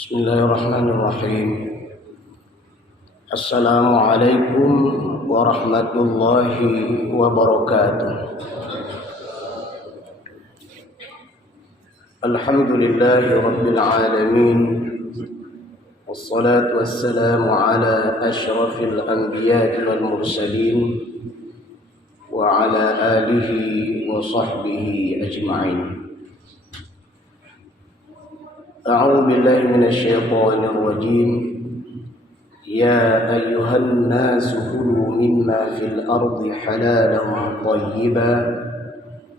Bismillahirrahmanirrahim. Assalamualaikum warahmatullahi wabarakatuh. Alhamdulillahi rabbil alamin. Wassalatu wassalamu ala asyrafil anbiya'i wal mursalin wa ala alihi wa sahbihi ajma'in. أعوذ بالله من الشيطان الرجيم. يا أيها الناس كلوا مما في الأرض حلالا طيبا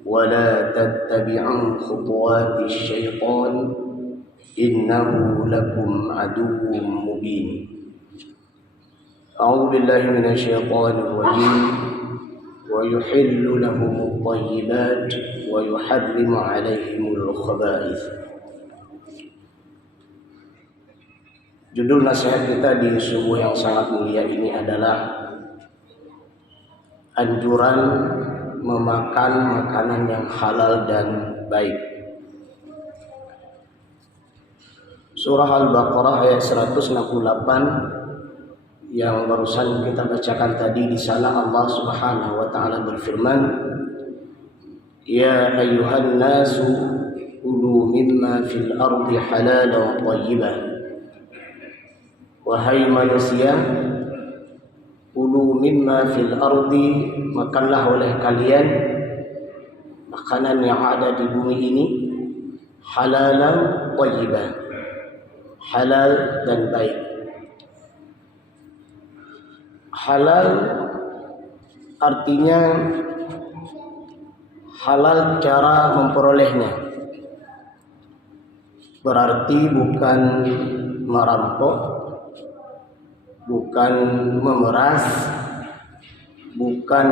ولا تتبعوا خطوات الشيطان إنه لكم عدو مبين. أعوذ بالله من الشيطان الرجيم. ويحل لهم الطيبات ويحرم عليهم الخبائث. Judul nasihat kita di subuh yang sangat mulia ini adalah anjuran memakan makanan yang halal dan baik. Surah Al-Baqarah ayat 168 yang barusan kita bacakan tadi, di sana Allah Subhanahu wa taala berfirman, Ya ayyuhan nasu kulu mimma fil ardi halalan thayyiban. Wahai manusia, kulu mimma fil ardi, makanlah oleh kalian makanan yang ada di bumi ini, halalan thayyiban, halal dan baik. Halal artinya halal cara memperolehnya, berarti bukan merampok, bukan memeras, bukan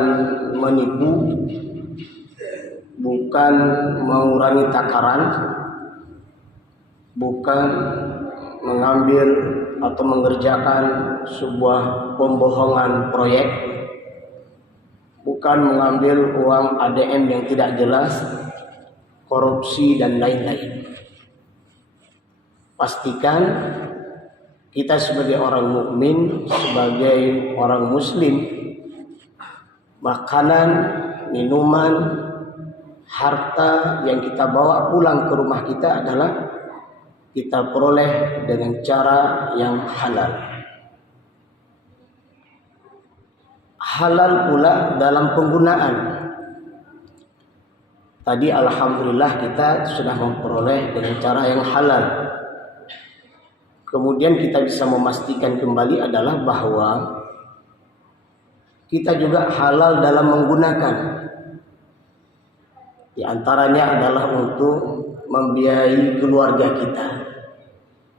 menipu, bukan mengurangi takaran, bukan mengambil atau mengerjakan sebuah pembohongan proyek, bukan mengambil uang ADM yang tidak jelas, korupsi dan lain-lain. Pastikan kita sebagai orang mukmin, sebagai orang muslim, makanan, minuman, harta yang kita bawa pulang ke rumah kita adalah kita peroleh dengan cara yang halal. Halal pula dalam penggunaan. Tadi alhamdulillah kita sudah memperoleh dengan cara yang halal. Kemudian kita bisa memastikan kembali adalah bahwa kita juga halal dalam menggunakan. Di antaranya adalah untuk membiayai keluarga kita,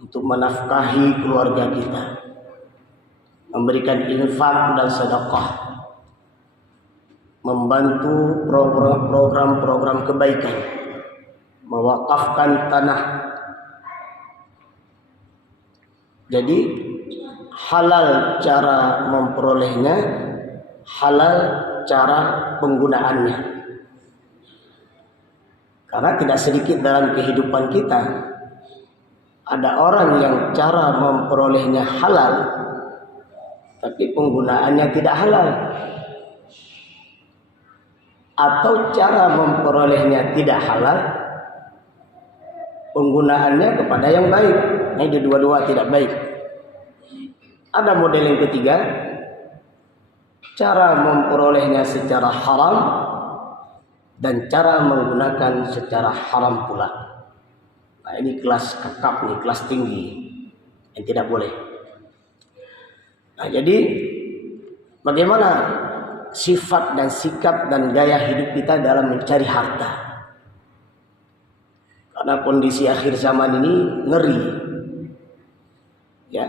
untuk menafkahi keluarga kita, memberikan infak dan sedekah, membantu program-program kebaikan, mewakafkan tanah. Jadi halal cara memperolehnya, halal cara penggunaannya. Karena tidak sedikit dalam kehidupan kita ada orang yang cara memperolehnya halal, tapi penggunaannya tidak halal. Atau cara memperolehnya tidak halal, penggunaannya kepada yang baik. Ini dua-dua tidak baik. Ada model yang ketiga, cara memperolehnya secara haram dan cara menggunakan secara haram pula. Nah, ini kelas kakap nih, kelas tinggi yang tidak boleh. Nah, jadi bagaimana sifat dan sikap dan gaya hidup kita dalam mencari harta? Karena kondisi akhir zaman ini ngeri. Ya,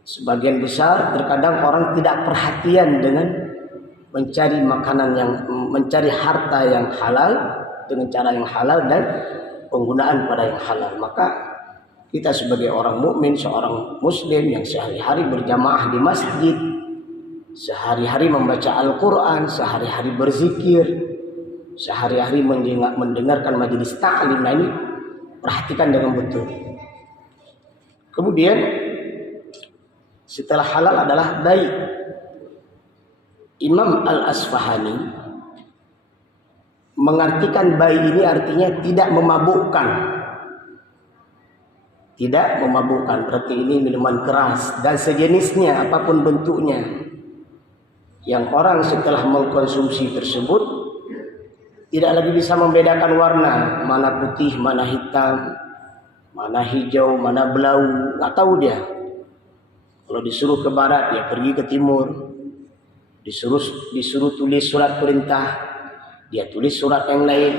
sebagian besar terkadang orang tidak perhatian dengan mencari makanan mencari harta yang halal dengan cara yang halal dan penggunaan pada yang halal. Maka kita sebagai orang mukmin, seorang muslim yang sehari-hari berjamaah di masjid, sehari-hari membaca Al-Quran, sehari-hari berzikir, sehari-hari mendengarkan majelis ta'lim, nah ini perhatikan dengan betul. Kemudian setelah halal adalah baik. Imam Al-Asfahani mengartikan baik ini artinya tidak memabukkan. Tidak memabukkan, berarti ini minuman keras dan sejenisnya apapun bentuknya. Yang orang setelah mengkonsumsi tersebut tidak lagi bisa membedakan warna, mana putih, mana hitam, mana hijau, mana belau, nggak tahu dia. Kalau disuruh ke barat, dia pergi ke timur. Disuruh tulis surat perintah, dia tulis surat yang lain.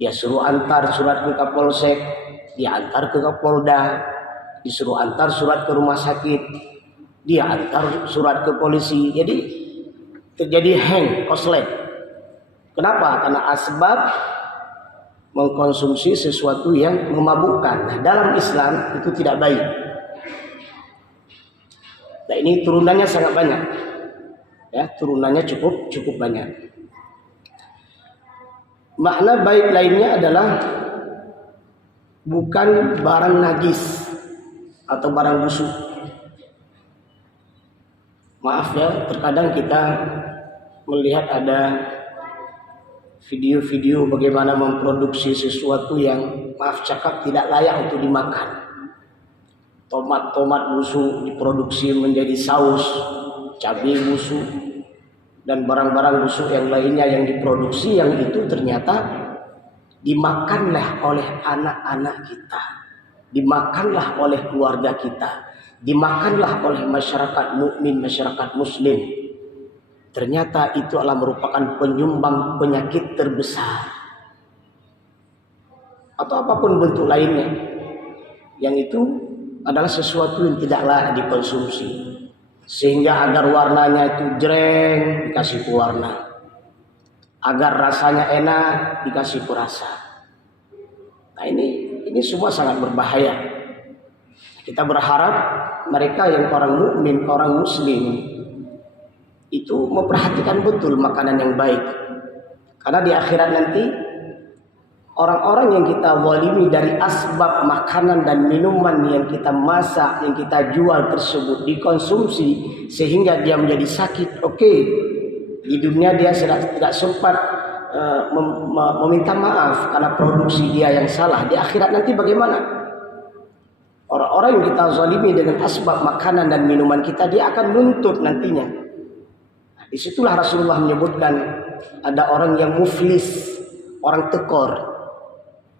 Dia suruh antar surat ke Kapolsek, dia antar ke Kapolda. Disuruh antar surat ke rumah sakit, dia antar surat ke polisi. Jadi terjadi hang, koslet. Kenapa? Karena asbab mengkonsumsi sesuatu yang memabukkan. Nah, dalam Islam itu tidak baik. Nah, ini turunannya sangat banyak. Ya, turunannya cukup banyak. Makna baik lainnya adalah bukan barang najis atau barang busuk. Maaf ya, terkadang kita melihat ada video-video bagaimana memproduksi sesuatu yang maaf cakap tidak layak untuk dimakan. Tomat busuk diproduksi menjadi saus, cabai busuk, dan barang-barang busuk yang lainnya yang diproduksi, yang itu ternyata dimakanlah oleh anak-anak kita, dimakanlah oleh keluarga kita, dimakanlah oleh masyarakat mukmin, masyarakat muslim. Ternyata itu adalah merupakan penyumbang penyakit terbesar atau apapun bentuk lainnya, yang itu adalah sesuatu yang tidak layak dikonsumsi. Sehingga agar warnanya itu jreng dikasih pewarna, agar rasanya enak dikasih perasa. Nah, ini semua sangat berbahaya. Kita berharap mereka yang orang mukmin, orang muslim itu memperhatikan betul makanan yang baik. Karena di akhirat nanti orang-orang yang kita zalimi dari asbab makanan dan minuman yang kita masak, yang kita jual tersebut dikonsumsi sehingga dia menjadi sakit. Oke, di dunia dia tidak sempat meminta maaf karena produksi dia yang salah. Di akhirat nanti bagaimana? Orang-orang yang kita zalimi dengan asbab makanan dan minuman kita, dia akan nuntut nantinya. Disitulah Rasulullah menyebutkan ada orang yang muflis, orang tekor,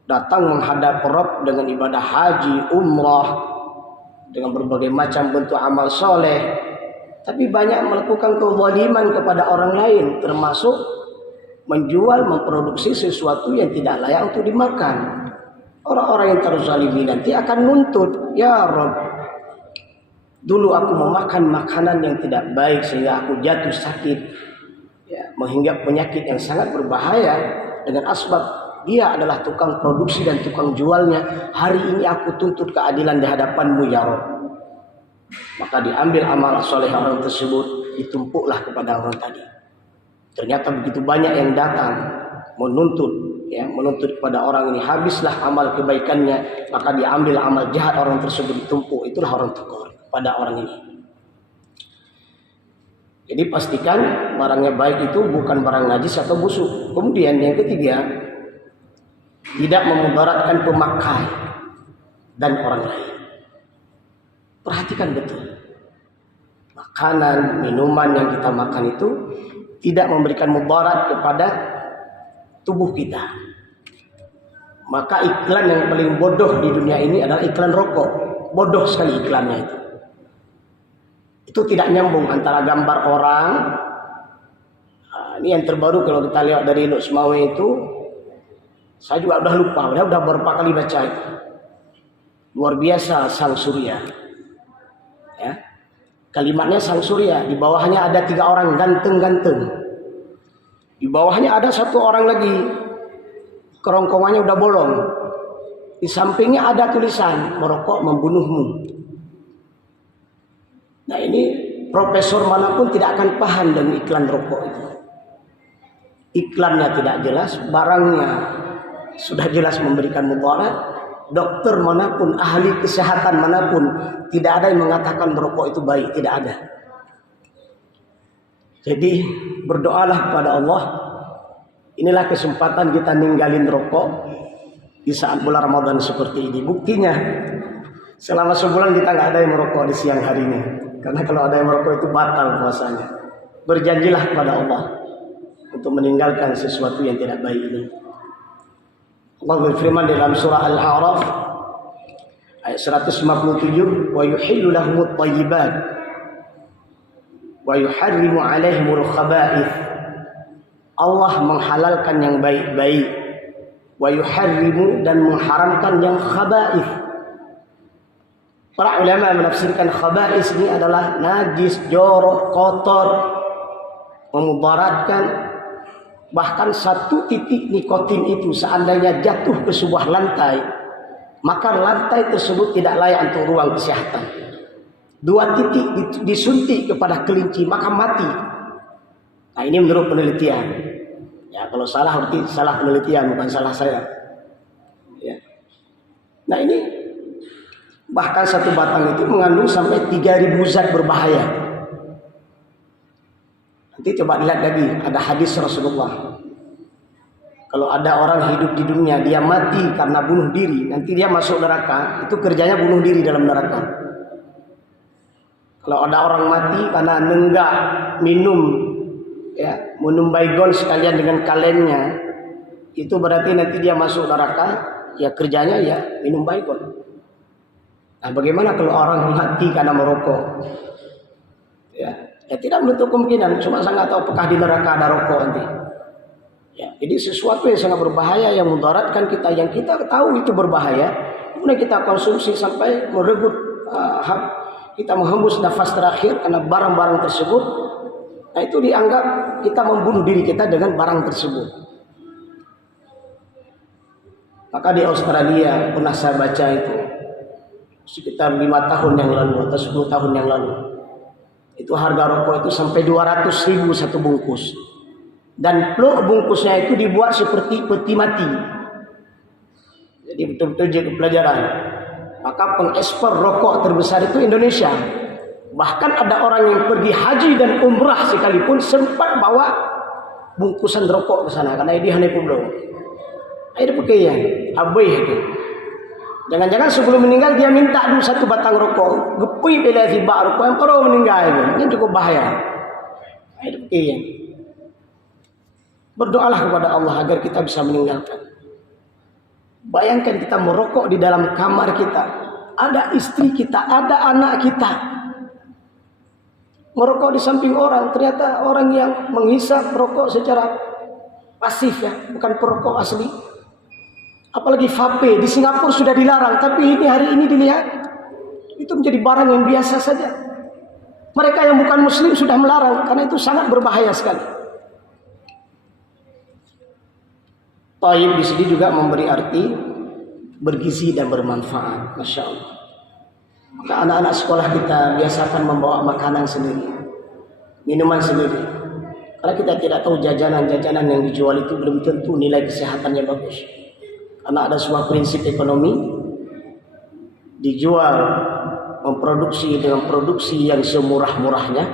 datang menghadap Rabb dengan ibadah haji, umrah, dengan berbagai macam bentuk amal soleh, tapi banyak melakukan kezaliman kepada orang lain, termasuk menjual, memproduksi sesuatu yang tidak layak untuk dimakan. Orang-orang yang terzalimi nanti akan nuntut, ya Rabb, dulu aku memakan makanan yang tidak baik sehingga aku jatuh sakit, ya, menghinggap penyakit yang sangat berbahaya dengan asbab dia adalah tukang produksi dan tukang jualnya. Hari ini aku tuntut keadilan di hadapanmu ya Rabb. Maka diambil amal soleh orang tersebut, ditumpuklah kepada orang tadi. Ternyata begitu banyak yang datang menuntut, ya, menuntut kepada orang ini, habislah amal kebaikannya, maka diambil amal jahat orang tersebut ditumpuk. Itulah orang tekor pada orang ini. Jadi pastikan barangnya baik itu bukan barang najis atau busuk. Kemudian yang ketiga, tidak memudaratkan pemakai dan orang lain. Perhatikan betul. Makanan, minuman yang kita makan itu tidak memberikan mudarat kepada tubuh kita. Maka iklan yang paling bodoh di dunia ini adalah iklan rokok. Bodoh sekali iklannya itu. Itu tidak nyambung antara gambar orang. Ini yang terbaru kalau kita lihat dari Luk Semawe itu, saya juga udah lupa, udah berapa kali baca itu. Luar biasa sang surya. Ya. Kalimatnya sang surya, di bawahnya ada 3 orang ganteng-ganteng. Di bawahnya ada 1 orang lagi, kerongkongannya udah bolong. Di sampingnya ada tulisan, merokok membunuhmu. Nah, ini profesor manapun tidak akan paham dengan iklan rokok itu. Iklannya tidak jelas, barangnya sudah jelas memberikan mudarat, dokter manapun, ahli kesehatan manapun, tidak ada yang mengatakan merokok itu baik, tidak ada. Jadi berdoalah kepada Allah. Inilah kesempatan kita ninggalin rokok di saat bulan Ramadan seperti ini. Buktinya selama sebulan kita nggak ada yang merokok di siang harinya. Karena kalau ada yang merokok itu batal puasanya. Berjanjilah kepada Allah untuk meninggalkan sesuatu yang tidak baik ini. Allah berfirman dalam surah Al-A'raf ayat 157, wa yuhillu lahumut thayyibat wa yuharrimu 'alaihimul khaba'ith. Allah menghalalkan yang baik-baik, wa yuharrimu, dan mengharamkan yang khaba'ith. Para ulama menafsirkan khaba'ith ini adalah najis, jorok, kotor, memudaratkan. Bahkan satu titik nikotin itu seandainya jatuh ke sebuah lantai, maka lantai tersebut tidak layak untuk ruang kesehatan. 2 titik disuntik kepada kelinci, maka mati. Nah, ini menurut penelitian. Ya, kalau salah berarti salah penelitian, bukan salah saya. Ya. Nah, ini bahkan satu batang itu mengandung sampai 3.000 zat berbahaya. Nanti coba lihat lagi, ada hadis Rasulullah. Kalau ada orang hidup di dunia, dia mati karena bunuh diri, nanti dia masuk neraka, itu kerjanya bunuh diri dalam neraka. Kalau ada orang mati karena nenggak minum, ya, minum baygon sekalian dengan kalennya, itu berarti nanti dia masuk neraka, ya kerjanya ya minum baygon. Nah, bagaimana kalau orang mati karena merokok? Ya tidak menutup kemungkinan, cuma saya nggak tahu apakah di neraka ada rokok nanti. Ya, jadi sesuatu yang sangat berbahaya yang mudaratkan kita, yang kita tahu itu berbahaya, kemudian kita konsumsi sampai merebut kita menghembus nafas terakhir karena barang-barang tersebut. Nah, itu dianggap kita membunuh diri kita dengan barang tersebut. Maka di Australia pernah saya baca itu sekitar 5 tahun yang lalu atau 10 tahun yang lalu. Itu harga rokok itu sampai 200.000 satu bungkus. Dan peluk bungkusnya itu dibuat seperti peti mati. Jadi betul-betul jadi pelajaran. Maka pengekspor rokok terbesar itu Indonesia. Bahkan ada orang yang pergi haji dan umrah sekalipun sempat bawa bungkusan rokok ke sana karena dia hanya pulau. Ada pakaian, abai itu. Jangan-jangan sebelum meninggal dia minta dulu 1 batang rokok. Gepui bila tiba rokok yang baru meninggal itu. Ini cukup bahaya. Ada pakaian. Berdoalah kepada Allah agar kita bisa meninggalkan. Bayangkan kita merokok di dalam kamar kita. Ada istri kita, ada anak kita. Merokok di samping orang. Ternyata orang yang menghisap rokok secara pasif, ya, bukan perokok asli. Apalagi vape di Singapura sudah dilarang, tapi ini hari ini dilihat itu menjadi barang yang biasa saja. Mereka yang bukan muslim sudah melarang karena itu sangat berbahaya sekali. Taib di sini juga memberi arti bergizi dan bermanfaat, masya Allah. Maka anak-anak sekolah kita biasakan membawa makanan sendiri, minuman sendiri. Karena kita tidak tahu jajanan-jajanan yang dijual itu belum tentu nilai kesehatannya bagus. Karena ada sebuah prinsip ekonomi, dijual, memproduksi dengan produksi yang semurah-murahnya.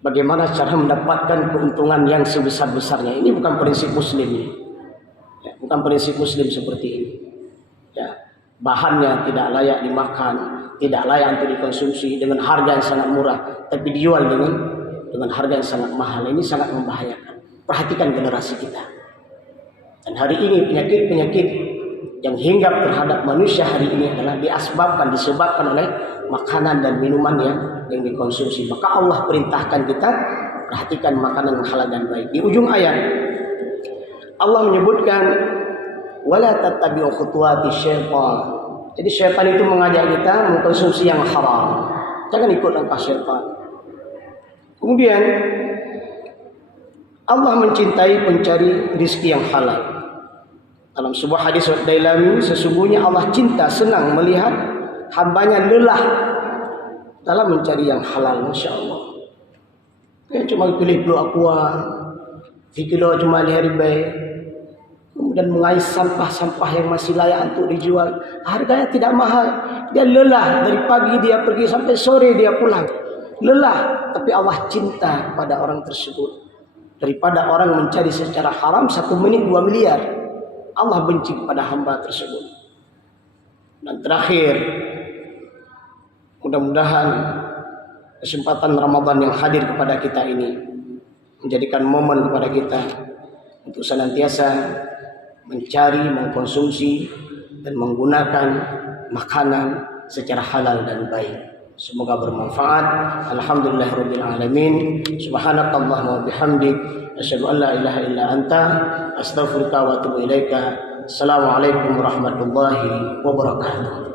Bagaimana cara mendapatkan keuntungan yang sebesar-besarnya? Ini bukan prinsip muslim ini. Ya, bukan prinsip muslim seperti ini. Ya, bahannya tidak layak dimakan, tidak layak untuk dikonsumsi dengan harga yang sangat murah, tapi dijual dengan harga yang sangat mahal. Ini sangat membahayakan. Perhatikan generasi kita. Dan hari ini penyakit-penyakit yang hinggap terhadap manusia hari ini adalah disebabkan oleh makanan dan minuman yang dikonsumsi. Maka Allah perintahkan kita perhatikan makanan yang halal dan baik. Di ujung ayat Allah menyebutkan wala tattabi'u khutuwati syaitan. Jadi syaitan itu mengajak kita mengkonsumsi yang haram. Jangan ikut langkah syaitan. Kemudian Allah mencintai pencari rezeki yang halal. Dalam sebuah hadis Dailami, sesungguhnya Allah cinta, senang melihat hambanya lelah dalam mencari yang halal, masya Allah. Dia cuma pilih pelu aqua, 3 kilo cuma di hari baik. kemudian mengais sampah-sampah yang masih layak untuk dijual. Harganya tidak mahal. Dia lelah dari pagi dia pergi sampai sore dia pulang. Lelah, tapi Allah cinta pada orang tersebut. Daripada orang mencari secara haram 1 menit 2 miliar. Allah benci kepada hamba tersebut. Dan terakhir, mudah-mudahan kesempatan Ramadan yang hadir kepada kita ini menjadikan momen kepada kita untuk senantiasa mencari, mengkonsumsi dan menggunakan makanan secara halal dan baik. Semoga bermanfaat. Alhamdulillahirabbil alamin. Subhanakallahumma wa bihamdik asyhadu an la ilaha illa anta astaghfiruka wa atubu ilaika. Assalamualaikum warahmatullahi wabarakatuh.